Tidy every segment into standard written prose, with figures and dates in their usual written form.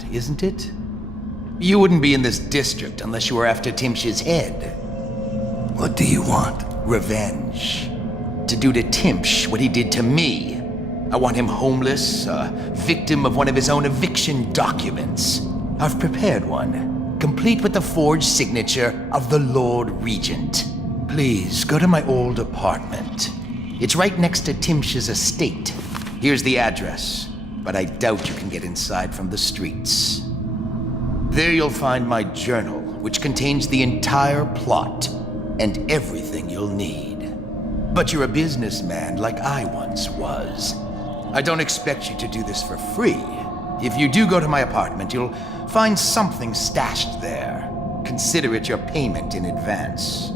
around, isn't it? You wouldn't be in this district unless you were after Timsh's head. What do you want? Revenge. To do to Timsh what he did to me. I want him homeless, a victim of one of his own eviction documents. I've prepared one, complete with the forged signature of the Lord Regent. Please, go to my old apartment. It's right next to Timsh's estate. Here's the address, but I doubt you can get inside from the streets. There you'll find my journal, which contains the entire plot and everything you'll need. But you're a businessman like I once was. I don't expect you to do this for free. If you do go to my apartment, you'll find something stashed there. Consider it your payment in advance.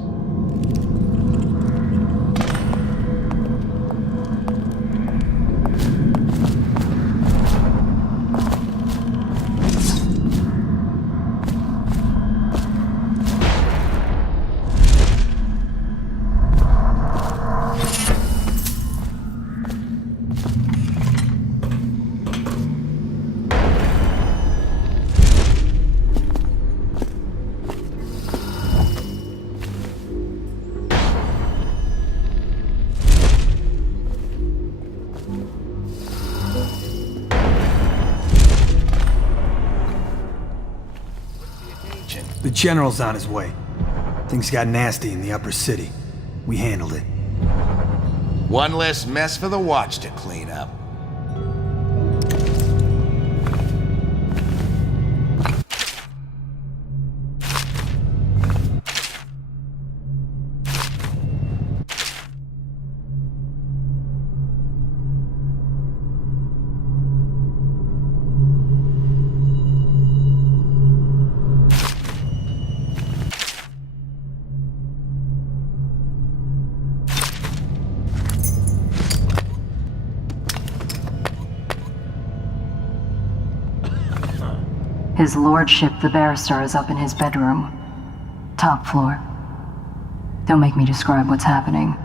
The General's on his way. Things got nasty in the upper city. We handled it. One less mess for the Watch to clean up. His lordship, the barrister, is up in his bedroom. Top floor. Don't make me describe what's happening.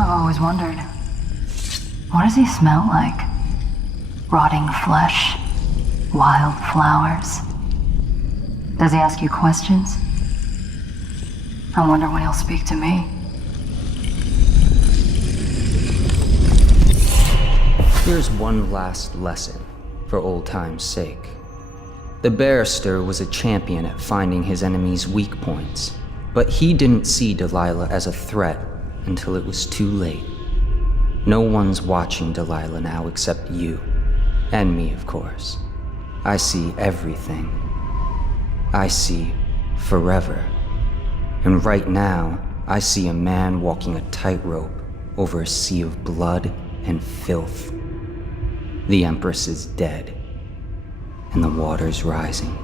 I've always wondered, what does he smell like? Rotting flesh? Wild flowers? Does he ask you questions? I wonder when he'll speak to me. Here's one last lesson, for old time's sake. The barrister was a champion at finding his enemies' weak points, but he didn't see Delilah as a threat until it was too late. No one's watching Delilah now except you. And me, of course. I see everything. I see forever. And right now, I see a man walking a tightrope over a sea of blood and filth. The Empress is dead, and the water's rising.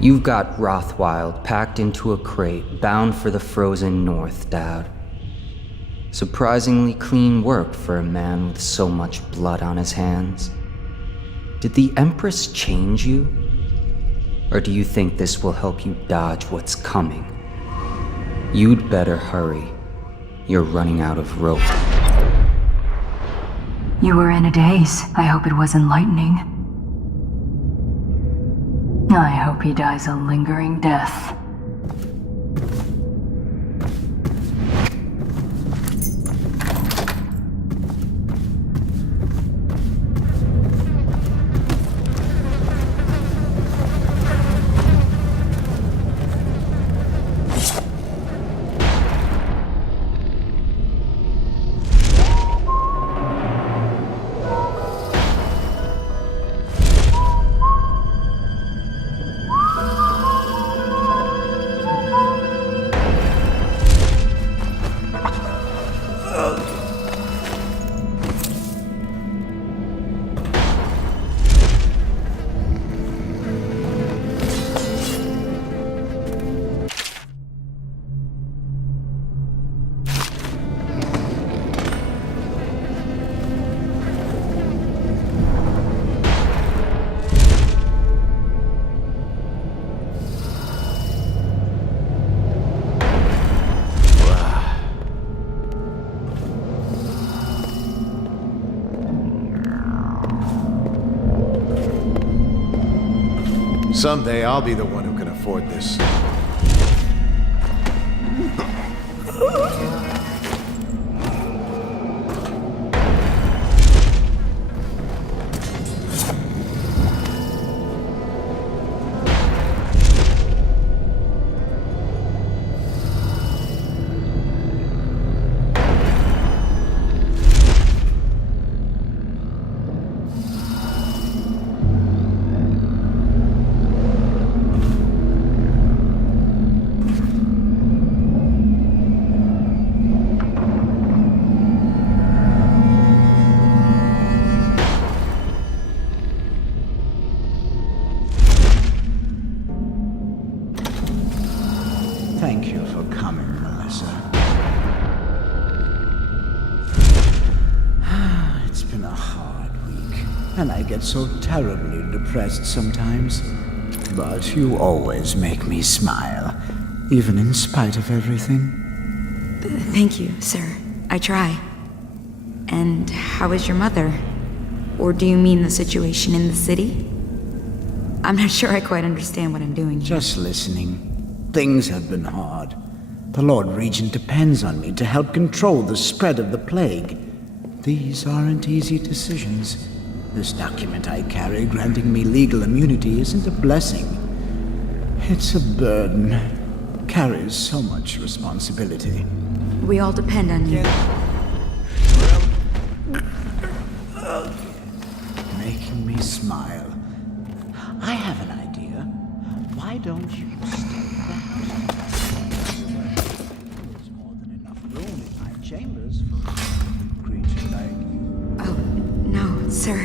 You've got Rothwild packed into a crate, bound for the frozen north, Dowd. Surprisingly clean work for a man with so much blood on his hands. Did the Empress change you? Or do you think this will help you dodge what's coming? You'd better hurry. You're running out of rope. You were in a daze. I hope it was enlightening. I hope he dies a lingering death. Someday I'll be the one who can afford this. Thank you for coming, Melissa. It's been a hard week, and I get so terribly depressed sometimes. But you always make me smile, even in spite of everything. Thank you, sir. I try. And how is your mother? Or do you mean the situation in the city? I'm not sure I quite understand what I'm doing here. Just listening. Things have been hard. The Lord Regent depends on me to help control the spread of the plague. These aren't easy decisions. This document I carry granting me legal immunity isn't a blessing. It's a burden. Carries so much responsibility. We all depend on you. Making me smile. I have an idea. Why don't you stay back? There's more than enough room in my chambers for a creature like you. Oh, no, sir.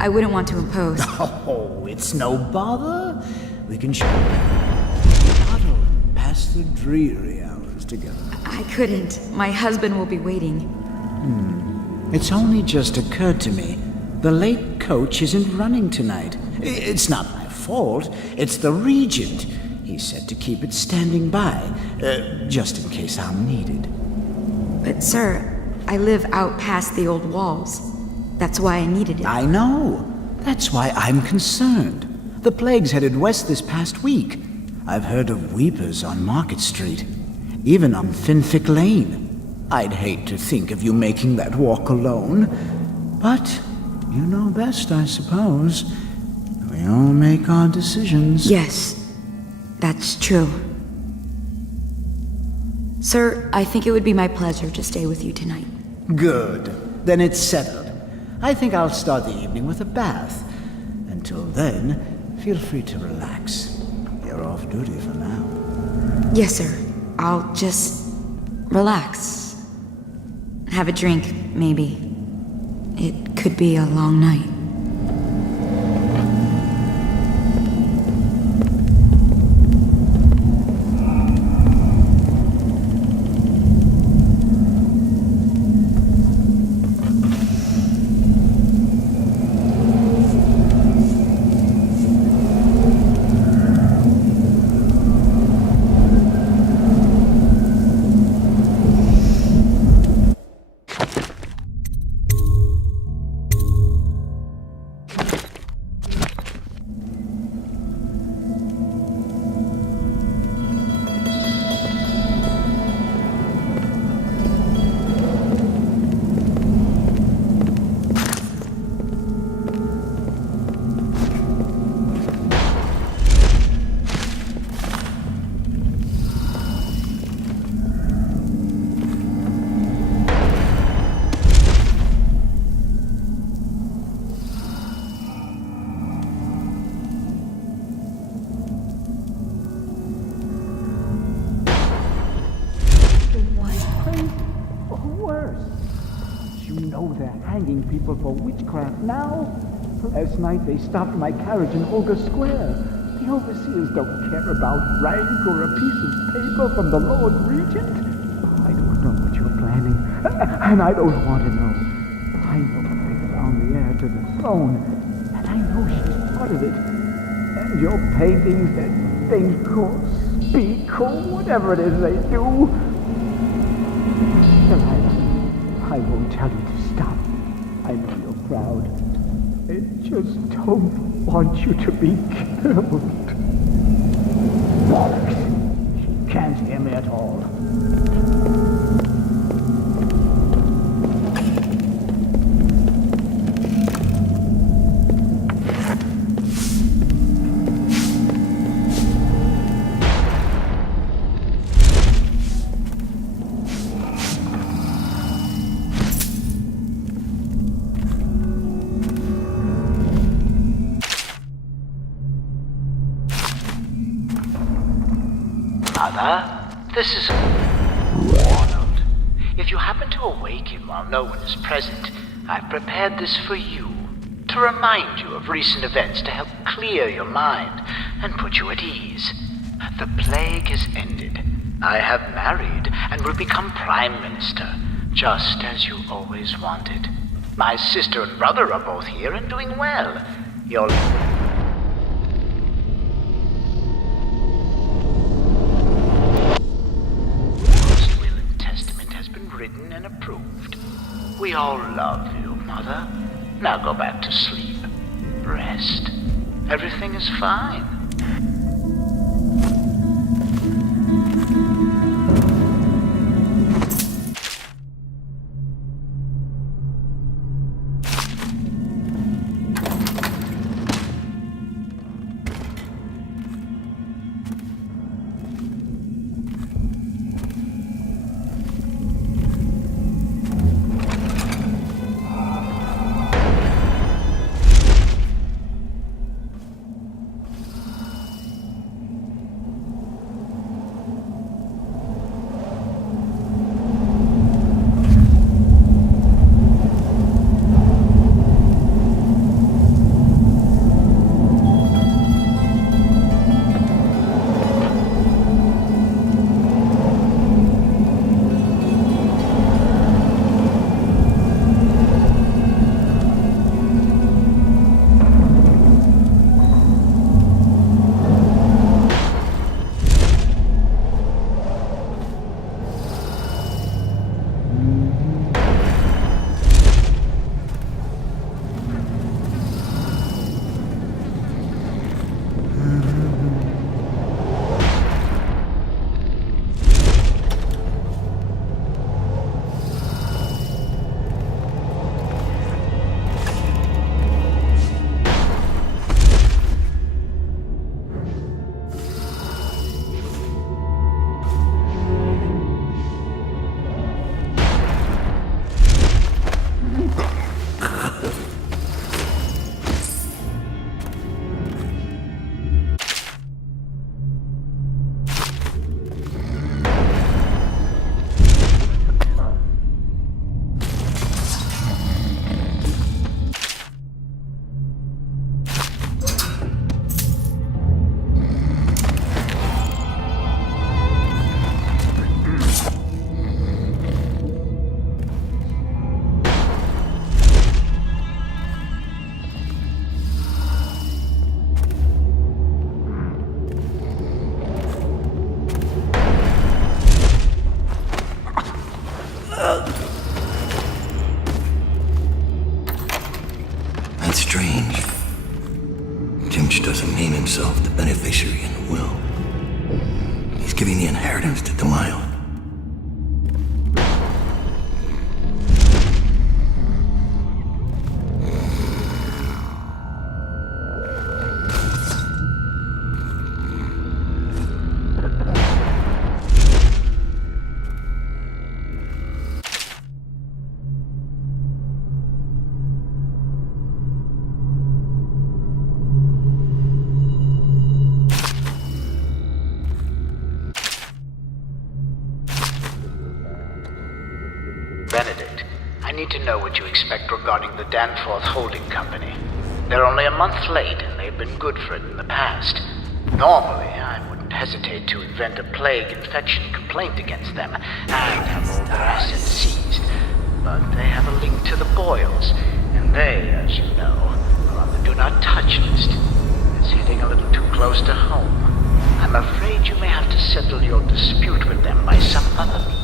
I wouldn't want to impose. Oh, it's no bother. We can bottle and pass the dreary hours together. I couldn't. My husband will be waiting. It's only just occurred to me. The late coach isn't running tonight. It's not my fault. It's the Regent. He said to keep it standing by, just in case I'm needed. But, sir, I live out past the old walls. That's why I needed it. I know. That's why I'm concerned. The plague's headed west this past week. I've heard of weepers on Market Street, even on Finfic Lane. I'd hate to think of you making that walk alone. But you know best, I suppose. We all make our decisions. Yes, that's true. Sir, I think it would be my pleasure to stay with you tonight. Good. Then it's settled. I think I'll start the evening with a bath. Until then, feel free to relax. You're off duty for now. Yes, sir. I'll just relax. Have a drink, maybe. It could be a long night. Hanging people for witchcraft now? Last night they stopped my carriage in Olga Square. The overseers don't care about rank or a piece of paper from the Lord Regent. I don't know what you're planning, and I don't want to know. I know they found the heir to the throne, and I know she's part of it. And your paintings that think or speak or whatever it is they do. Delilah, I won't tell you to stop. I know you're proud. I just don't want you to be killed. Bollocks! She can't hear me at all. This is Arnold. If you happen to awaken while no one is present, I've prepared this for you, to remind you of recent events to help clear your mind and put you at ease. The plague has ended. I have married and will become Prime Minister, just as you always wanted. My sister and brother are both here and doing well. Your written and approved. We all love you, Mother. Now go back to sleep. Rest. Everything is fine. That's strange. Timsh doesn't name himself the beneficiary in the will. He's giving the inheritance to Delilah. Benedict, I need to know what you expect regarding the Danforth Holding Company. They're only a month late, and they've been good for it in the past. Normally, I wouldn't hesitate to invent a plague infection complaint against them and have all their assets seized. But they have a link to the Boyles, and they, as you know, are on the Do Not Touch list. It's hitting a little too close to home. I'm afraid you may have to settle your dispute with them by some other means.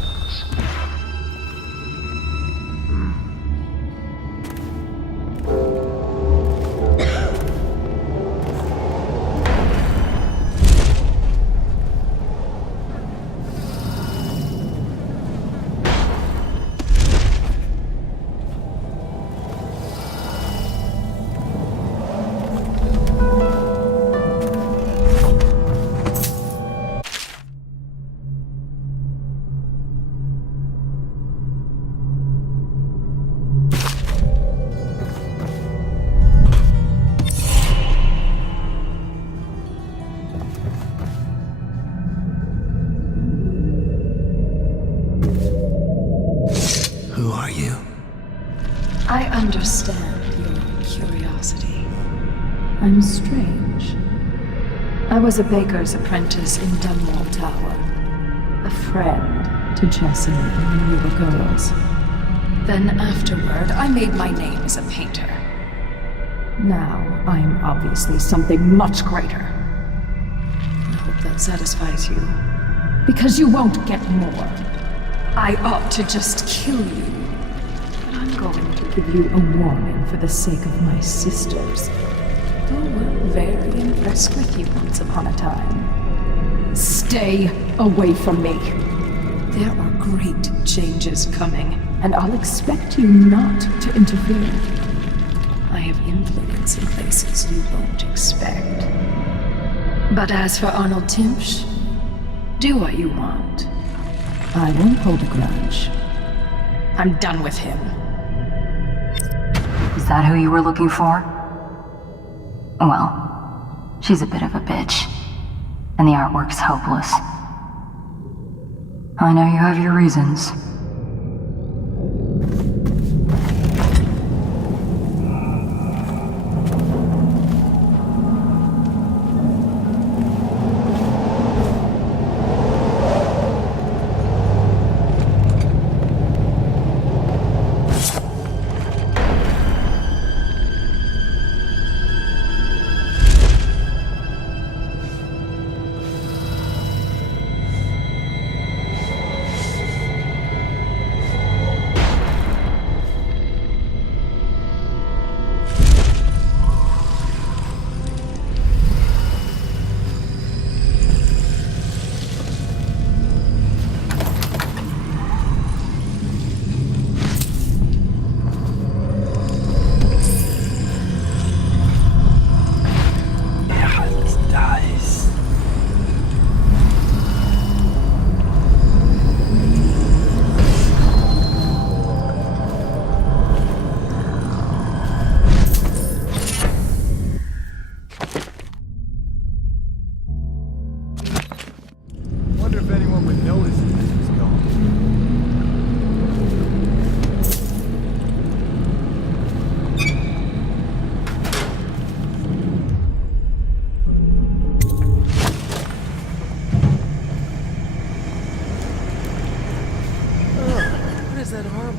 Who are you? I understand your curiosity. I'm strange. I was a baker's apprentice in Dunwall Tower. A friend to Jessie when we were girls. Then afterward, I made my name as a painter. Now, I'm obviously something much greater. I hope that satisfies you. Because you won't get more. I ought to just kill you. But I'm going to give you a warning for the sake of my sisters, who were very impressed with you once upon a time. Stay away from me. There are great changes coming, and I'll expect you not to interfere. I have influence in places you won't expect. But as for Arnold Timsh, do what you want. I won't hold a grudge. I'm done with him. Is that who you were looking for? Well, she's a bit of a bitch, and the artwork's hopeless. I know you have your reasons.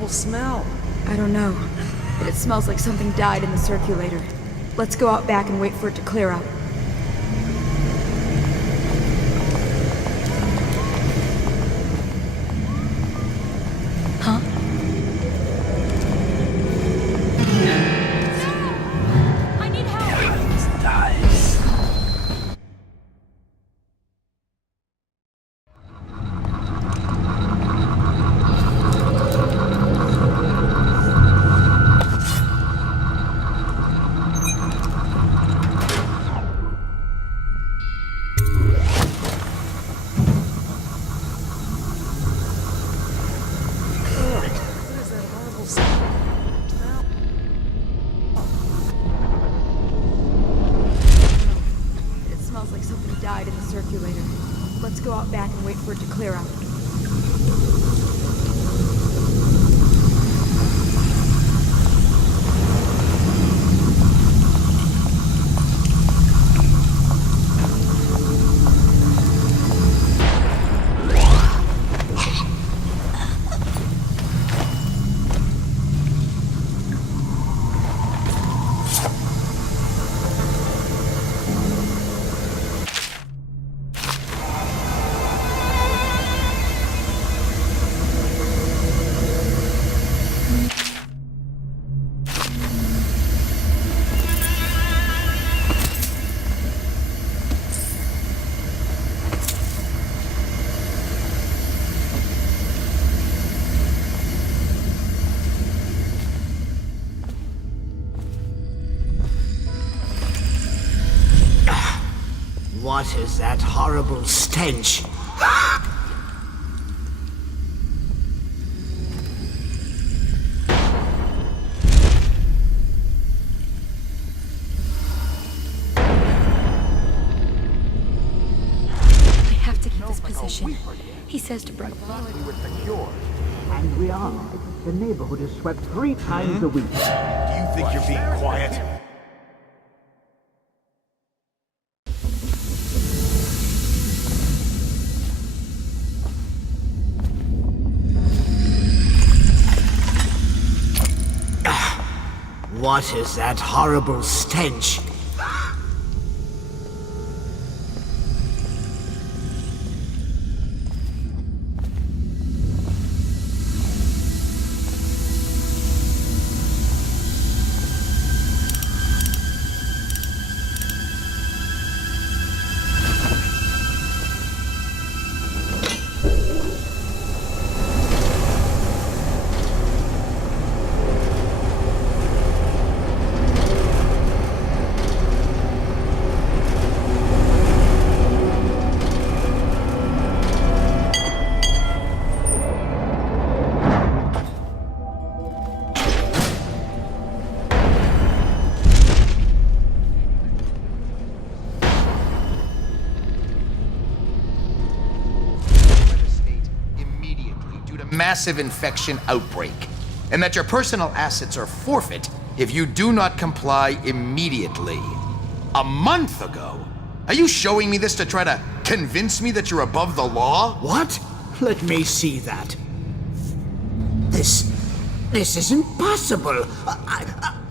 Smell? I don't know, but it smells like something died in the circulator. Let's go out back and wait for it to clear up. Huh? go out back and wait for it to clear up. What is that horrible stench? I have to keep this position. He says to bring And we are. The neighborhood is swept 3 times a week. Do you think you're being quiet? What is that horrible stench? Massive infection outbreak, and that your personal assets are forfeit if you do not comply immediately. A month ago? Are you showing me this to try to convince me that you're above the law? What? Let me see that. This isn't possible.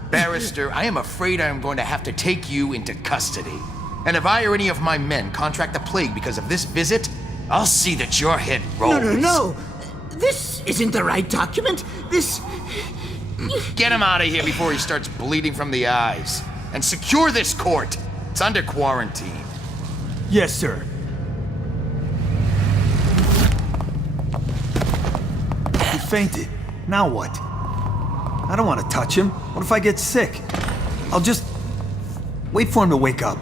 Barrister, I am afraid I am going to have to take you into custody. And if I or any of my men contract the plague because of this visit, I'll see that your head rolls. No. This isn't the right document. This... Get him out of here before he starts bleeding from the eyes. And secure this court. It's under quarantine. Yes, sir. He fainted. Now what? I don't want to touch him. What if I get sick? I'll just wait for him to wake up.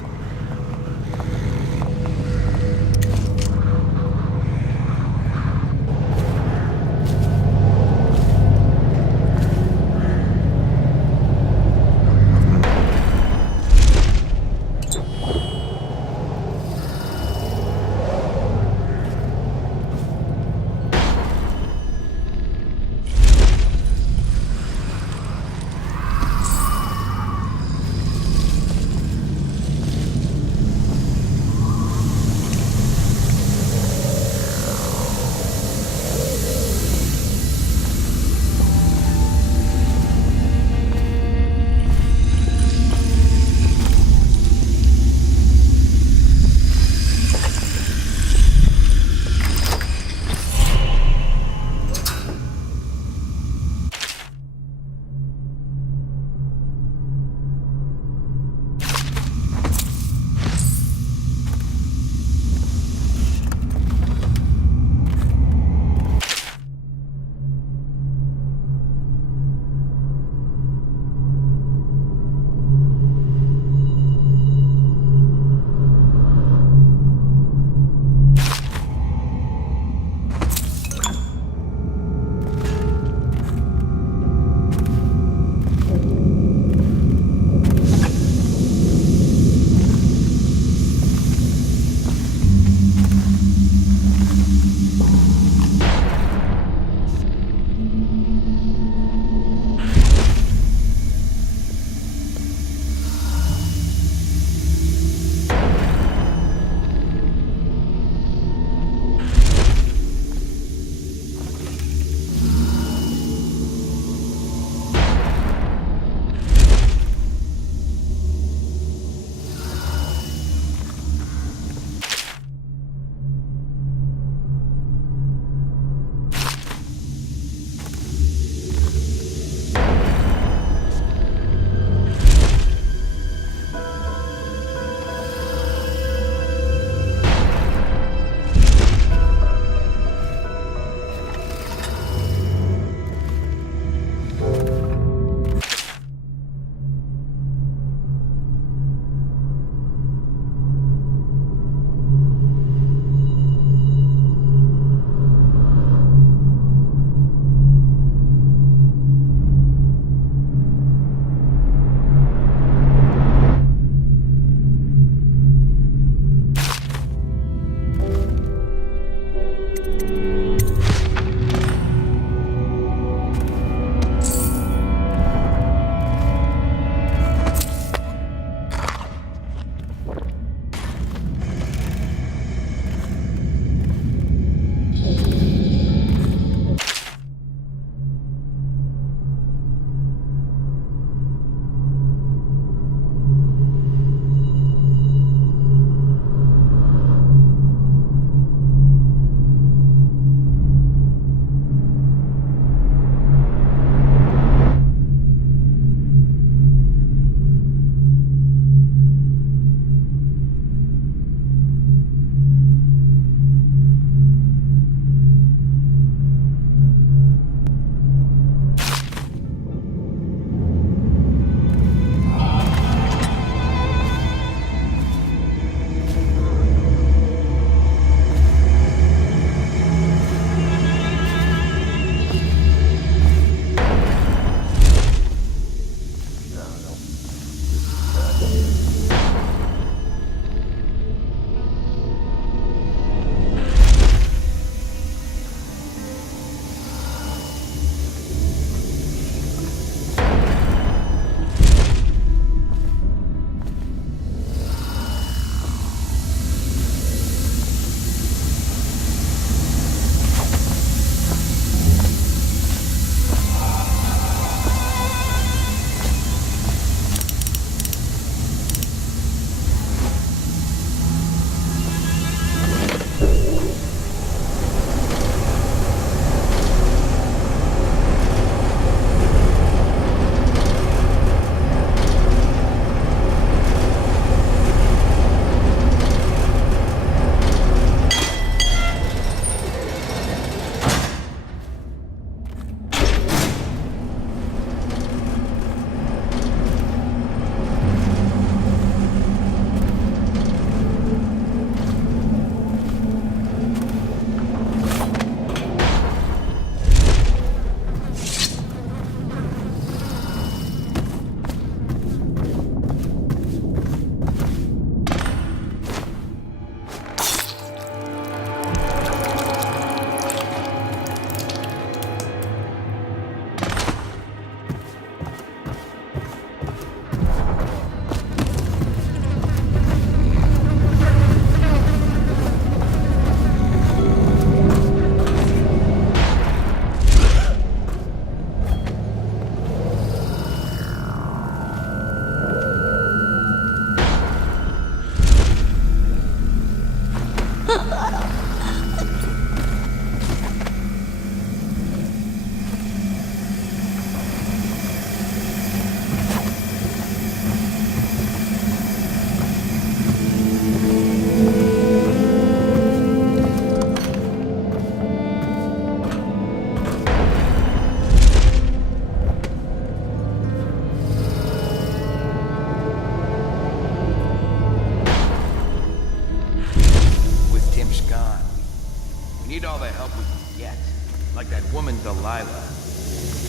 and Delilah.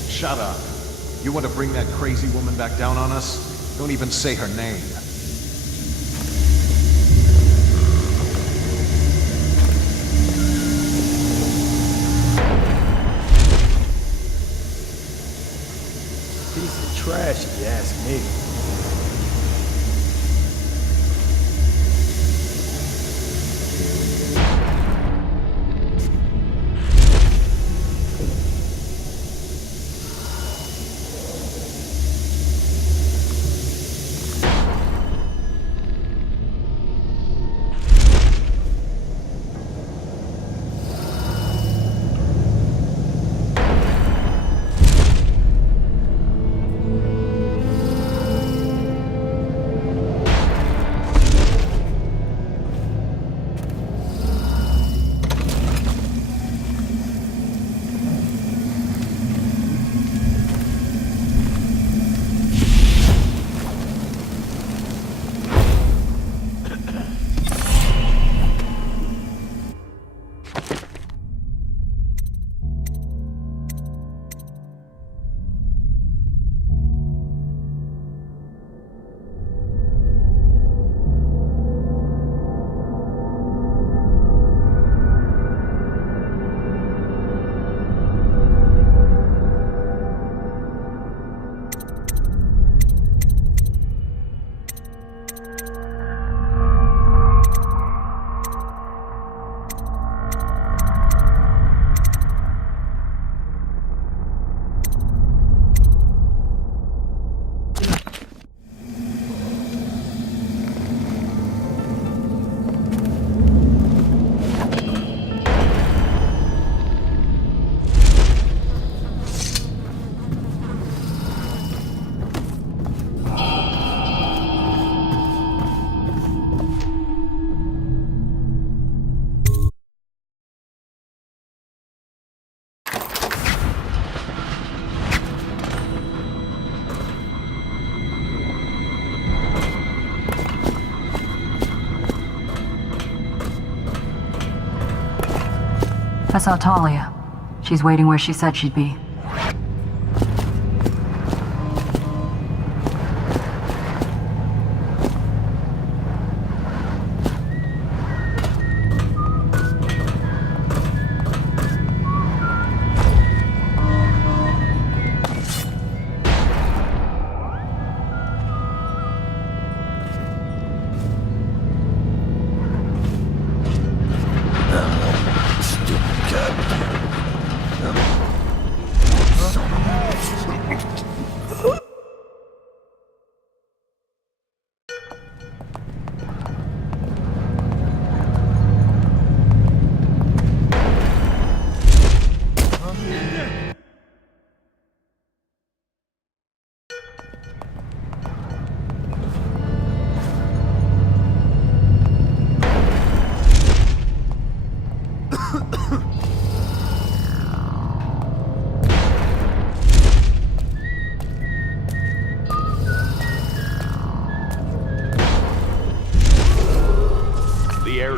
Shut up. You want to bring that crazy woman back down on us? Don't even say her name. Piece of trash, if you ask me. I saw Talia. She's waiting where she said she'd be.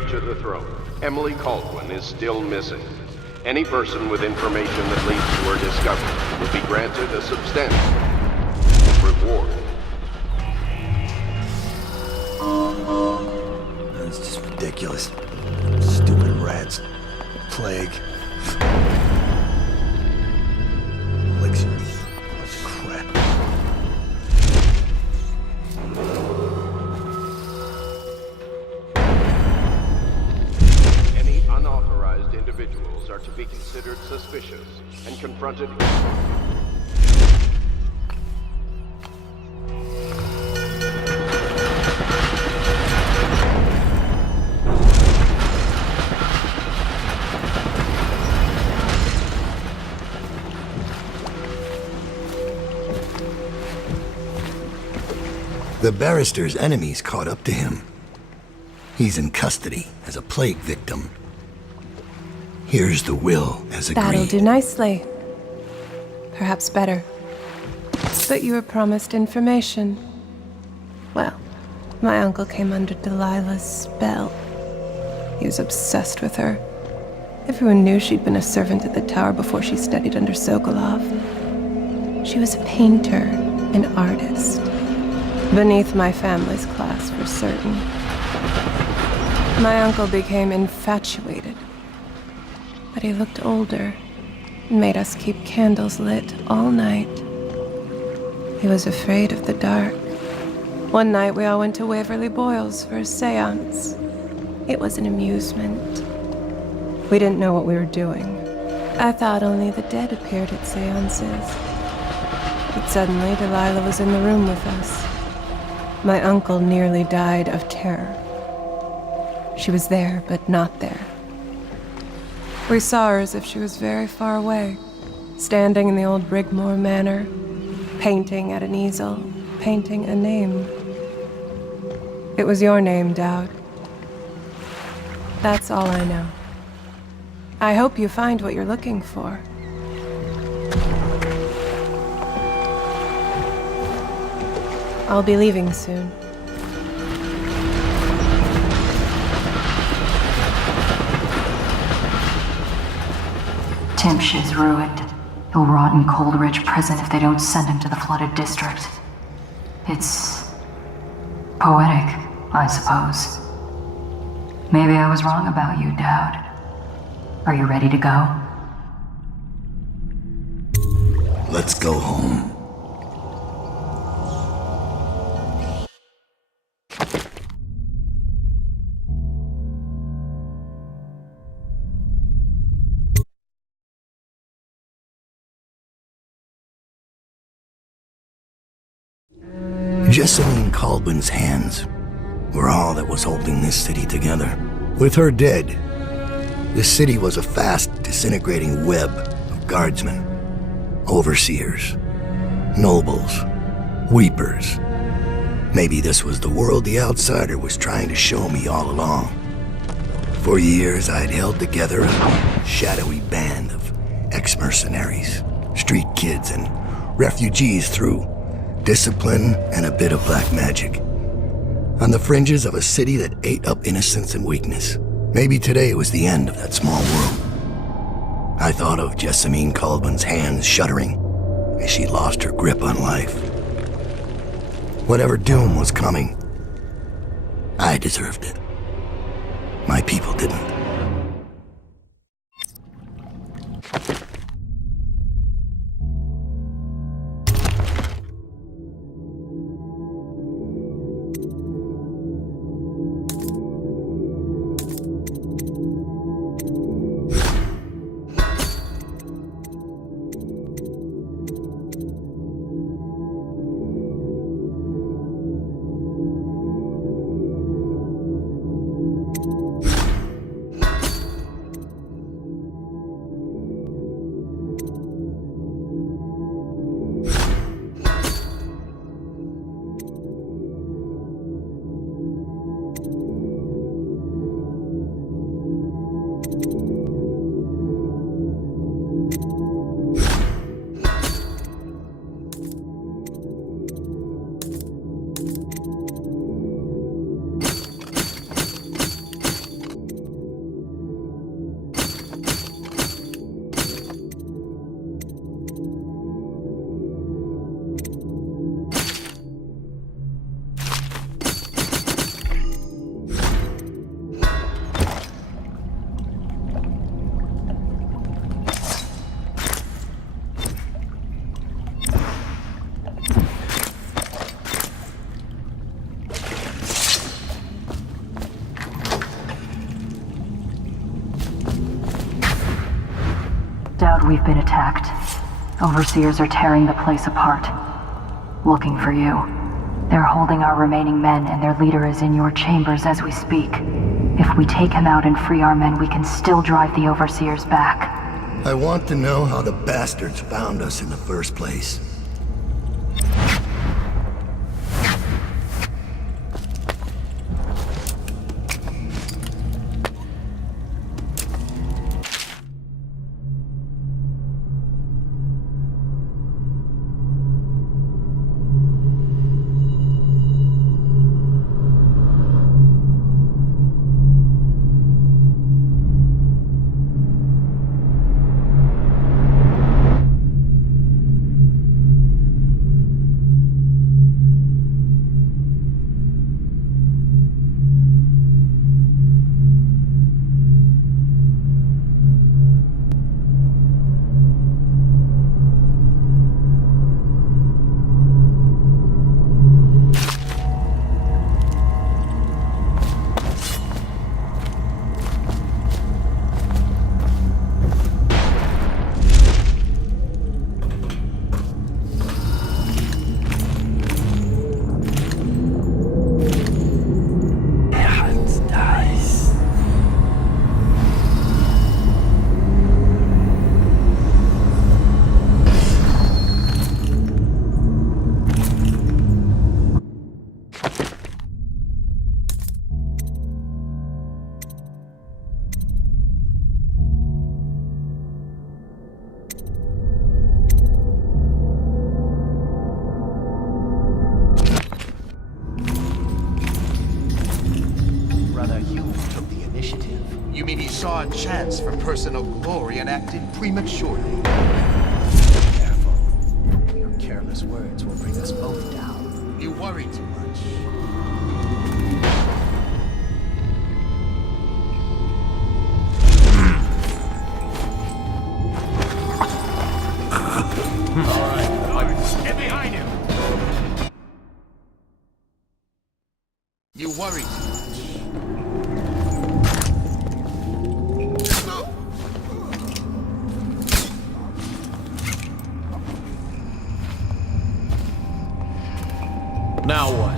To the throne. Emily Caldwin is still missing. Any person with information that leads to her discovery will be granted a substantial reward. That's just ridiculous. Stupid rats. Plague. Elixirs. That's crap. Individuals are to be considered suspicious and confronted. The barrister's enemies caught up to him. He's in custody as a plague victim. Here's the will, as agreed. That'll do nicely. Perhaps better. But you were promised information. Well, my uncle came under Delilah's spell. He was obsessed with her. Everyone knew she'd been a servant at the tower before she studied under Sokolov. She was a painter, an artist. Beneath my family's class, for certain. My uncle became infatuated. But he looked older and made us keep candles lit all night. He was afraid of the dark. One night we all went to Waverly Boyle's for a seance. It was an amusement. We didn't know what we were doing. I thought only the dead appeared at seances. But suddenly Delilah was in the room with us. My uncle nearly died of terror. She was there, but not there. We saw her as if she was very far away, standing in the old Brigmore Manor, painting at an easel, painting a name. It was your name, Dowd. That's all I know. I hope you find what you're looking for. I'll be leaving soon. Timsh is ruined. He'll rot in Coldridge Prison if they don't send him to the flooded district. It's poetic, I suppose. Maybe I was wrong about you, Dowd. Are you ready to go? Let's go home. Jessamine Caldwell's hands were all that was holding this city together. With her dead, this city was a fast disintegrating web of guardsmen, overseers, nobles, weepers. Maybe this was the world the outsider was trying to show me all along. For years, I'd held together a shadowy band of ex-mercenaries, street kids, and refugees through discipline and a bit of black magic. On the fringes of a city that ate up innocence and weakness. Maybe today was the end of that small world. I thought of Jessamine Caldwell's hands shuddering as she lost her grip on life. Whatever doom was coming, I deserved it. My people didn't. Dowd, we've been attacked. Overseers are tearing the place apart. Looking for you. They're holding our remaining men, and their leader is in your chambers as we speak. If we take him out and free our men, we can still drive the Overseers back. I want to know how the bastards found us in the first place. our chance for personal glory and acted prematurely. Careful. Your careless words will bring us both down. You worry too much. Get behind him! You worry too much. Now what?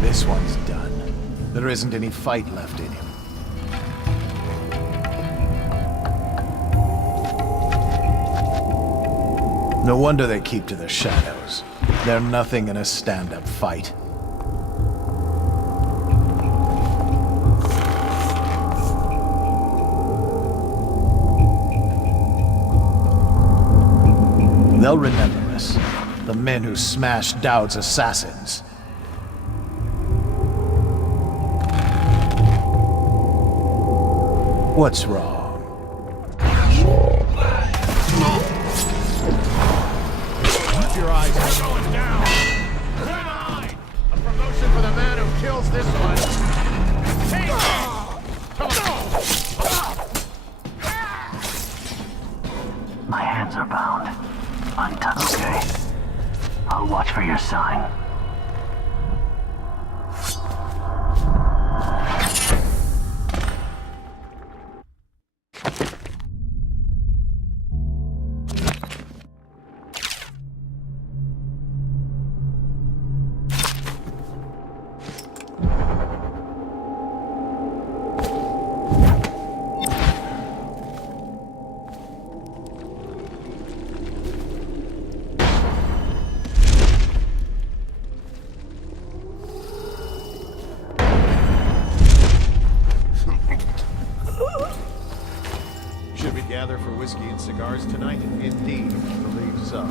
This one's done. There isn't any fight left in him. No wonder they keep to the shadows. They're nothing in a stand-up fight. They'll remember us. The men who smashed Dowd's assassins. What's wrong? Keep your eyes on going down! Come on! A promotion for the man who kills this one! Take it! Come on! My hands are bound. Untie. Okay. I'll watch for your sign. Should we gather for whiskey and cigars tonight? Indeed, I believe so.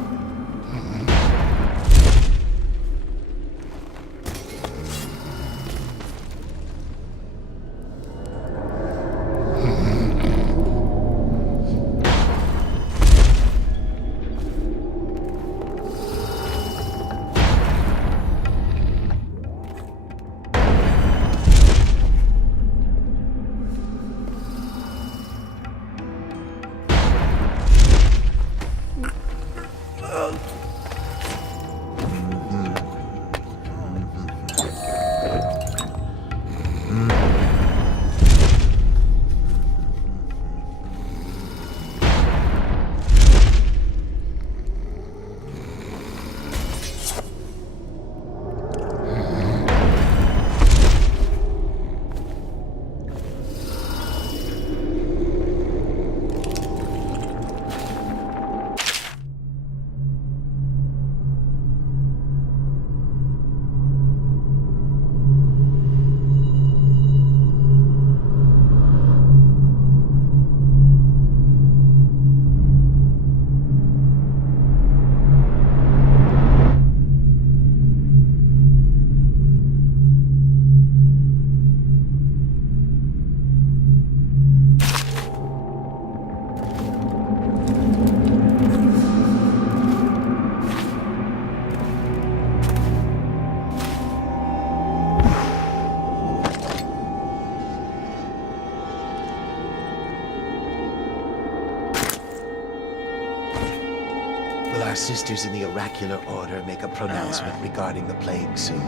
Our sisters in the oracular order make a pronouncement regarding the plague soon.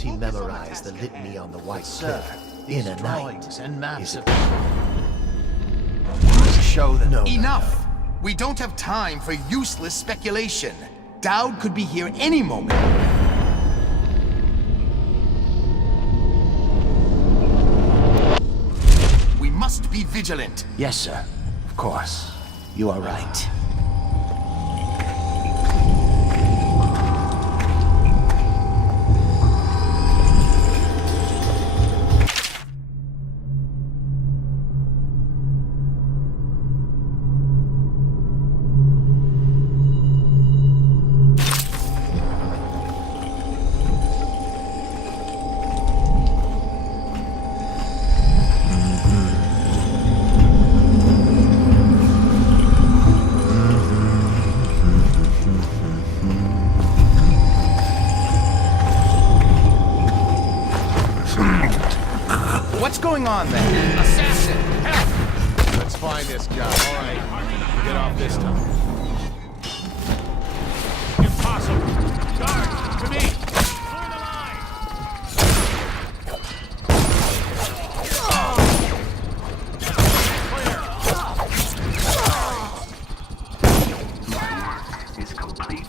He memorized the litany on the white cliff in a night. And maps of Show them. No. Enough! We don't have time for useless speculation. Dowd could be here any moment. We must be vigilant. Yes, sir. Of course. You are right. What's going on there? Assassin! Help! Let's find this guy. All right. Get off this time. Impossible. Guard, to me. Clear the line. Mine is complete.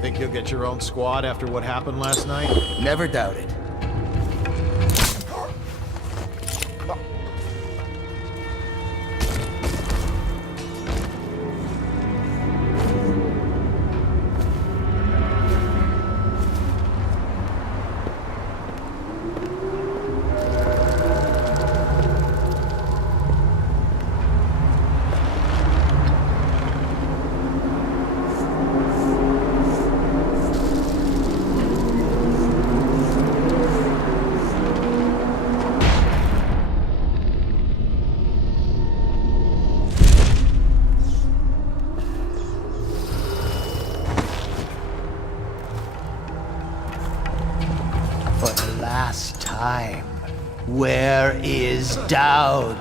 Think you'll get your own squad after what happened last night? Never doubt it. For the last time, where is Dowd?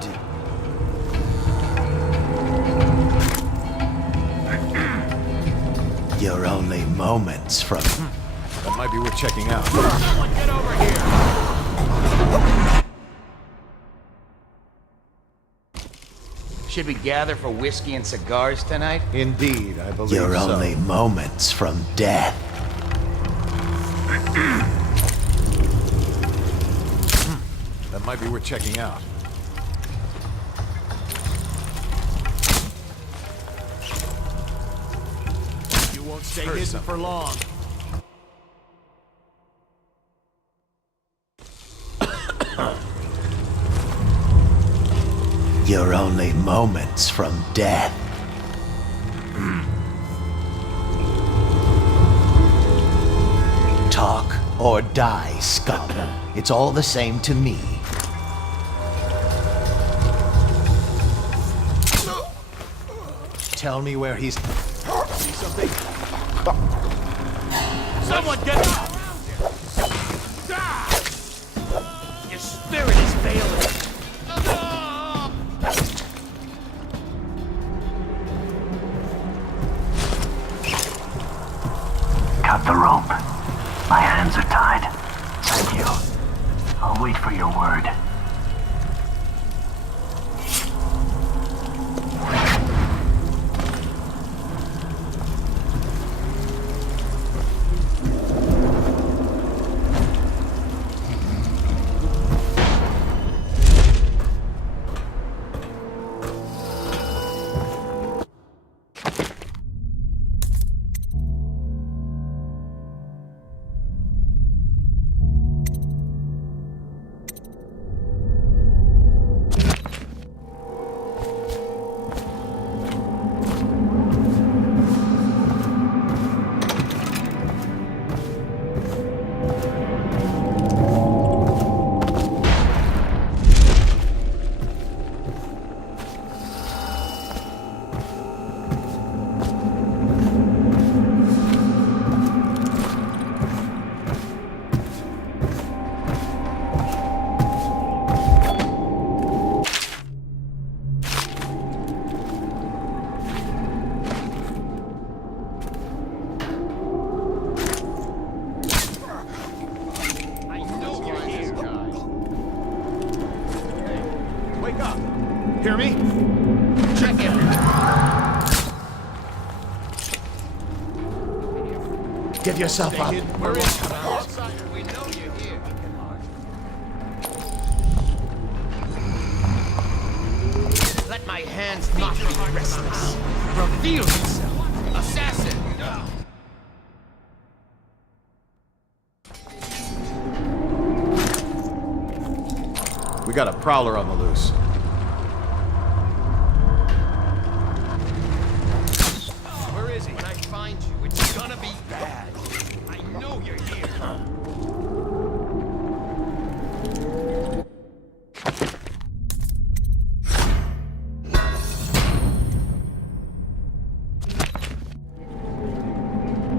You're only moments from... That might be worth checking out. Someone get over here! Should we gather for whiskey and cigars tonight? Indeed, I believe You're so. only moments from death. That might be worth checking out. You won't stay hidden for long. You're only moments from death. Talk or die, scum. It's all the same to me. Tell me where he's... See something? Someone get around here! Your spirit is failing. Cut the rope. My hands are tied. Thank you. I'll wait for your word. Hear me? Check it. Give yourself up. Where is he? We know you're here. Let my hands not be restless. Reveal yourself. Assassin. We got a prowler on the loose. Where is he? When I find you, it's gonna be bad. I know you're here.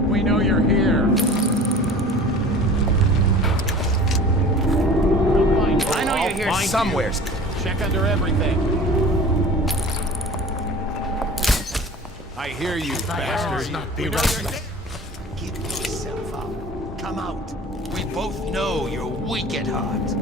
We know you're here. I know you're here somewhere. Check under everything. I hear you, bastard. Be restless. Give yourself up. Come out. We both know you're weak at heart.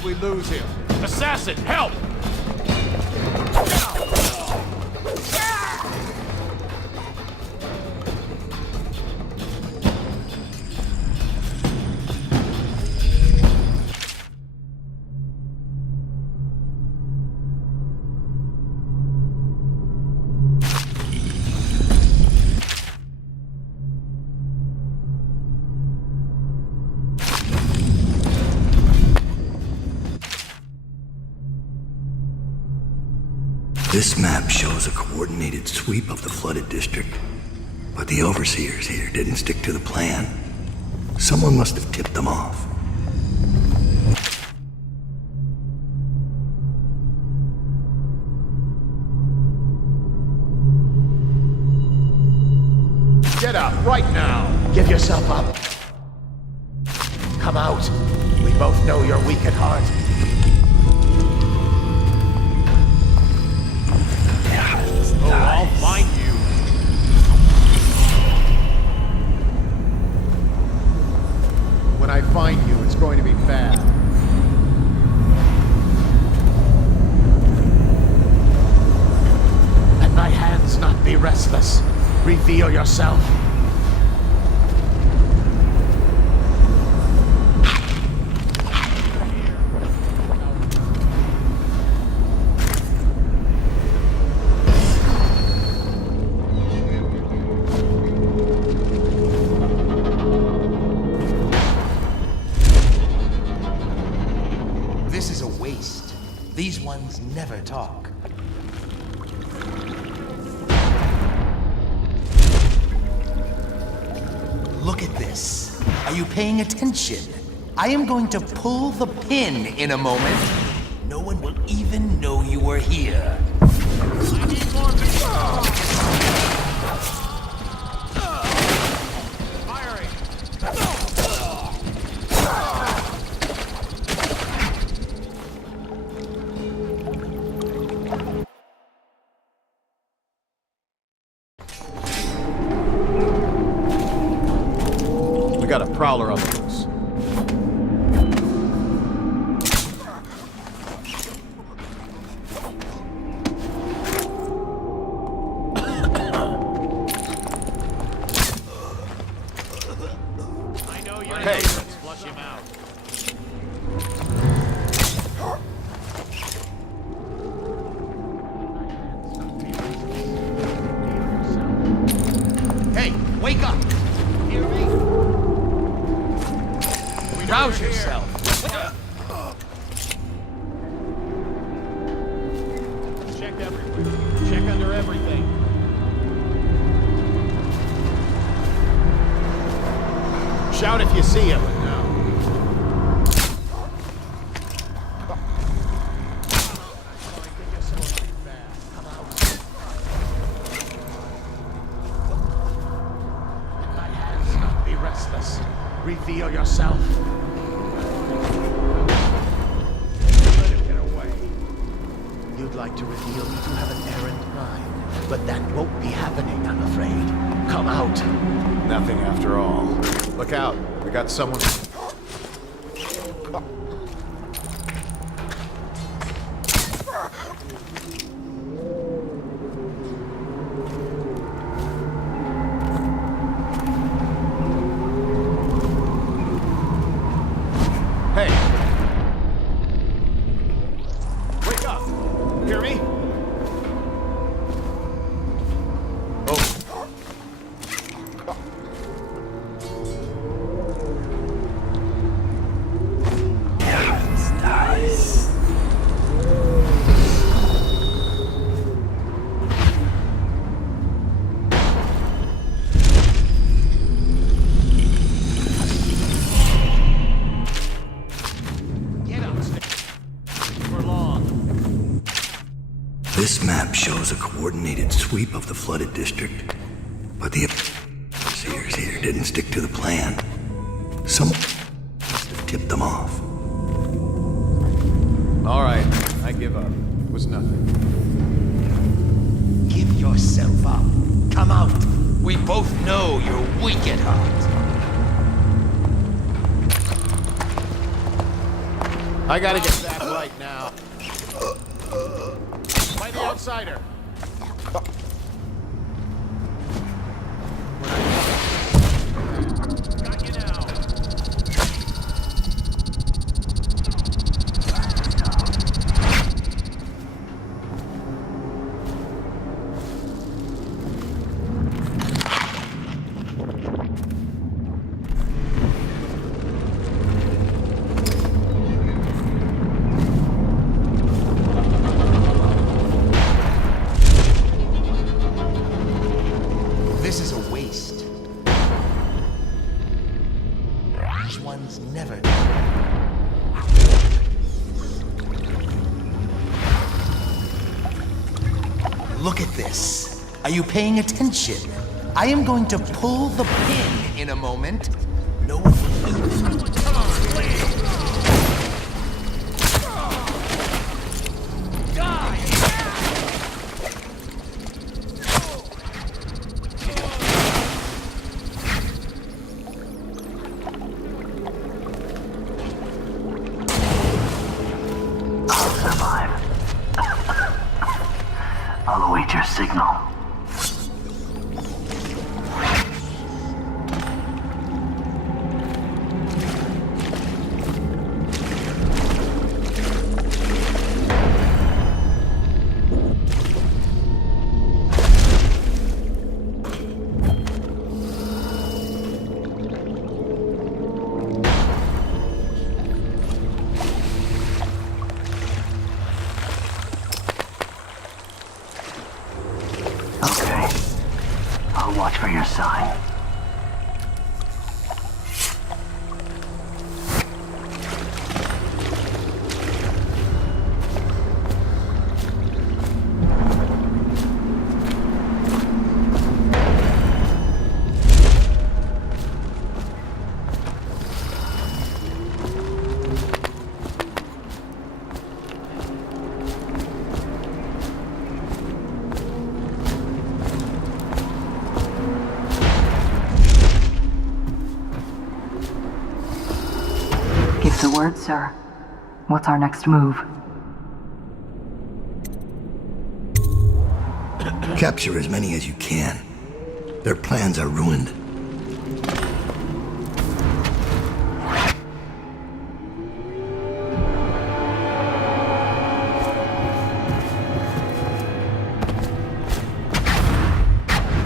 if we lose him. Assassin, help! This map shows a coordinated sweep of the flooded district, but the overseers here didn't stick to the plan. Someone must have tipped them off. Get up, right now! Give yourself up. Come out. We both know you're weak at heart. Oh, I'll find you. When I find you, it's going to be bad. Let my hands not be restless. Reveal yourself. This is a waste. These ones never talk. Look at this. Are you paying attention? I am going to pull the pin in a moment. No one will even know you were here. I need more Firing! We got a prowler on the loose. Hey, let's flush him out. Hey, wake up! Hear me? Rouse yourself. Check everywhere. Check under everything. Shout if you see him. Now. My hands not be restless. Reveal yourself. Let him get away. You'd like to reveal that you have an errant mind, but that won't be happening, I'm afraid. Come out. Nothing after all. Look out. We got someone. Hey. Wake up. Hear me? Oh. This map shows a coordinated sweep of the flooded district, but the overseers here didn't stick to the plan. Someone must have tipped them off. All right. I give up. It was nothing. Give yourself up. Come out. We both know you're weak at heart. I gotta get back right now. By the outsider. Got you now. This is a waste. These ones never. Look at this. Are you paying attention? I am going to pull the pin in a moment. No one will lose. Come on, please. I'll survive. I'll await your signal. Okay. I'll watch for your sign. Give the word, sir. What's our next move? Capture as many as you can. Their plans are ruined.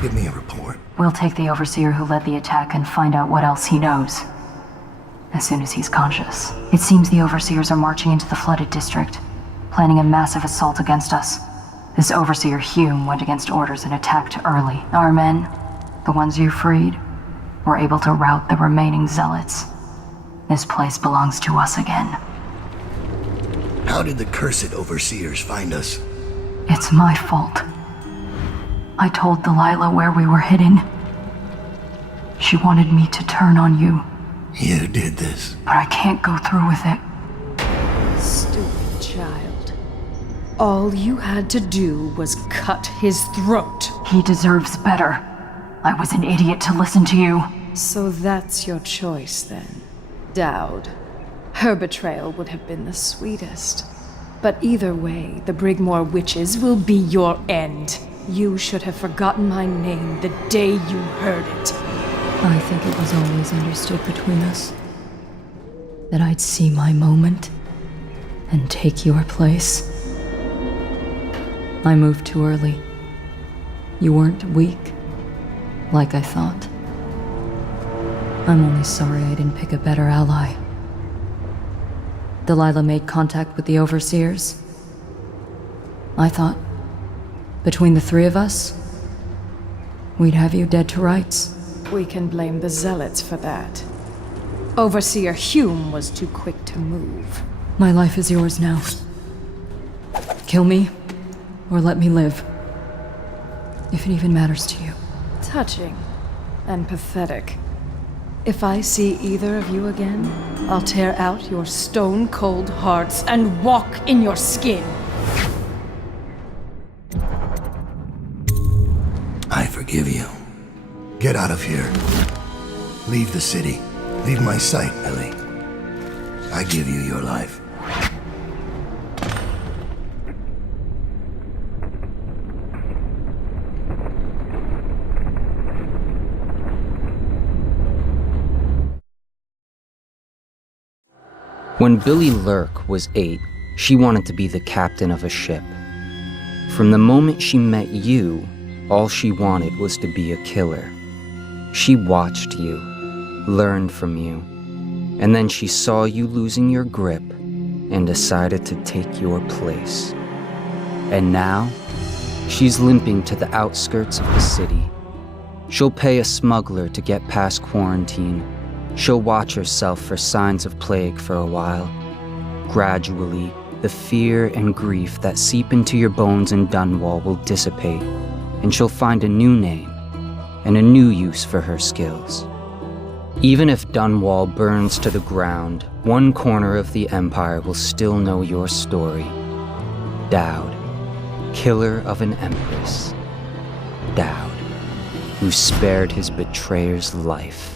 Give me a report. We'll take the Overseer who led the attack and find out what else he knows. As soon as he's conscious. It seems the Overseers are marching into the flooded district, planning a massive assault against us. This Overseer Hume went against orders and attacked early. Our men, the ones you freed, were able to rout the remaining zealots. This place belongs to us again. How did the cursed Overseers find us? It's my fault. I told Delilah where we were hidden. She wanted me to turn on you. You did this. But I can't go through with it. Stupid child. All you had to do was cut his throat. He deserves better. I was an idiot to listen to you. So that's your choice then, Dowd. Her betrayal would have been the sweetest. But either way, the Brigmore witches will be your end. You should have forgotten my name the day you heard it. I think it was always understood between us that I'd see my moment and take your place. I moved too early. You weren't weak, like I thought. I'm only sorry I didn't pick a better ally. Delilah made contact with the Overseers. I thought, between the three of us, we'd have you dead to rights. We can blame the Zealots for that. Overseer Hume was too quick to move. My life is yours now. Kill me, or let me live. If it even matters to you. Touching and pathetic. If I see either of you again, I'll tear out your stone-cold hearts and walk in your skin. I forgive you. Get out of here. Leave the city. Leave my sight, Ellie. I give you your life. When Billy Lurk was 8, she wanted to be the captain of a ship. From the moment she met you, all she wanted was to be a killer. She watched you, learned from you, and then she saw you losing your grip and decided to take your place. And now, she's limping to the outskirts of the city. She'll pay a smuggler to get past quarantine. She'll watch herself for signs of plague for a while. Gradually, the fear and grief that seep into your bones in Dunwall will dissipate, and she'll find a new name and a new use for her skills. Even if Dunwall burns to the ground, one corner of the Empire will still know your story. Dowd, killer of an empress. Dowd, who spared his betrayer's life.